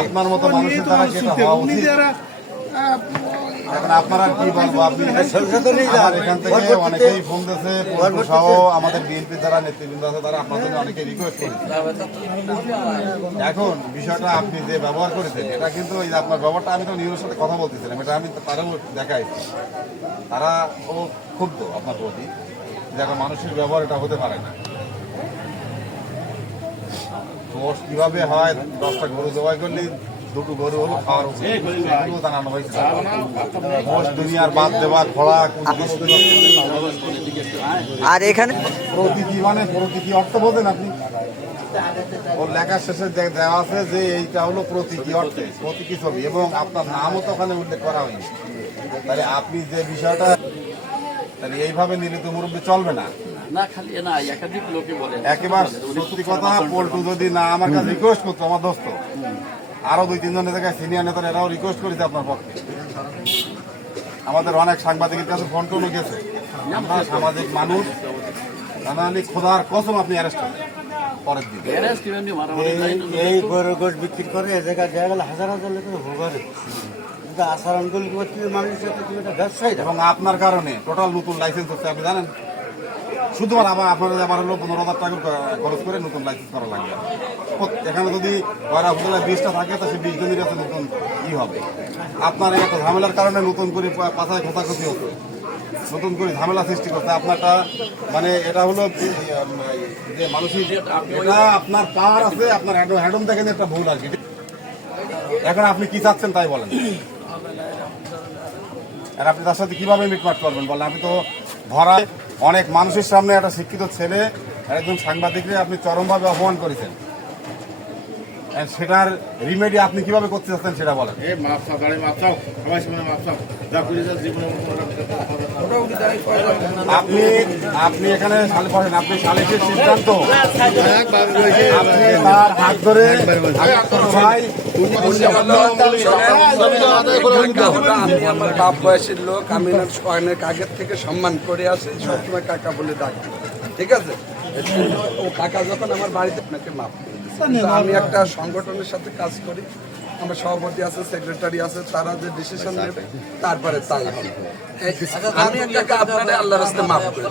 আপনার মতো মানুষের দ্বারা এটা হওয়া উচিত। এখন আপনারা কি বলব আপনি এখান থেকে অনেকেই ফোন দিয়েছে সহ আমাদের বিএনপি যারা নেতৃবৃন্দ আছে তারা আপনাদের অনেকে রিকোয়েস্ট করেছে। এখন বিষয়টা আপনি যে ব্যবহার করেছেন এটা কিন্তু এই যে আপনার ব্যবহারটা আমি তো নিউজের সাথে কথা বলতেছিলাম এটা আমি তো তারাও দেখাই তারা ও ক্ষুব্ধ আপনার প্রতি যে মানুষের ব্যবহার এটা হতে পারে না। কীভাবে হয় দশটা গরু জবাই করলে দুটো গরু হলো খাওয়ার উচিত এগুলো জানানো হয়েছে। মোষ দুনিয়ার বাদ দেওয়া খোলা আর এখানে প্রতীকী মানে প্রতীকী অর্থ বোঝেন আপনি। ওর লেখার শেষে দেওয়া আছে যে এইটা হলো প্রতীকী অর্থে প্রতীকী ছবি। এবং আপনার নামও তো ওখানে উল্লেখ করা হয়নি। তাহলে আপনি যে বিষয়টা তাহলে এইভাবে নিলে তো মুরব্বী চলবে না। না খালি না একাধিক লোকে বলে। একেবারে সত্যি কথা পল্টু যদি না আমার কাছে রিকোয়েস্ট করতো আমার দোস্ত আরও দুই তিনজনের জায়গায় সিনিয়র নেতারা এরাও রিকোয়েস্ট করেছে আপনার পক্ষে। আমাদের অনেক সাংবাদিকের কাছে ফোন টোনও গেছে। আমরা সামাজিক মানুষ জানালি খোদার কসম আপনি অ্যারেস্ট হবেন। পরের দিন। এই বিক্রি করে এ জায়গায় গেলে হাজার হাজার লোকের ভোগারে আচরণগুলি করতে মানুষের এবং আপনার কারণে টোটাল নতুন লাইসেন্স হচ্ছে আপনি জানেন? শুধুমাত্র আবার আপনার আবার হলো পনেরো হাজার টাকা খরচ করে নতুন লাইসেন্স করা লাগবে এখানে যদি কয়রা উপজেলায় বিশটা থাকে, তো সেই বিশ জনের কাছে নতুন ই হবে। আপনার একটা ঝামেলার কারণে নতুন করে পা- পাছায় খোঁচাখুচি হচ্ছে। নতুন করে ঝামেলা সৃষ্টি করতে আপনারটা মানে এটা হলো যে মানুষের এটা আপনার পাওয়ার আছে, আপনার হ্যাডম দেখেন একটা ভুল আর কি। এখন আপনি কি চাচ্ছেন তাই বলেন। আর আপনি তার সাথে কীভাবে মিটমাট করবেন বলেন? আপনি তো ধরা অনেক মানুষের সামনে একটা শিক্ষিত ছেলে একজন সাংবাদিককে আপনি চরমভাবে অপমান করেছেন। সেটার রিমেডি আপনি কীভাবে করতে চাচ্ছেন সেটা বলেন। এ মাপ চাও গাড়ি মাপ চাও সবাই সামনে মাপ চাও। যা করে যা জীবনে আপনি আপনি এখানে সালে বসেন আপনি সালিসের সিদ্ধান্ত। আপনি তার হাত ধরে ভাই আমার বাপ বয়সের লোক আমি অনেক আগের থেকে সম্মান করে আসি সবসময় কাকা বলে ডাকি। ঠিক আছে? ও কাকা যখন আমার বাড়িতে আপনাকে। কিন্তু আমি একটা সংগঠনের সাথে কাজ করি আমার সভাপতি আছে সেক্রেটারি আছে তারা যে ডিসিশন নেবে তারপরে তাই হবে আমি একটা মাফ করে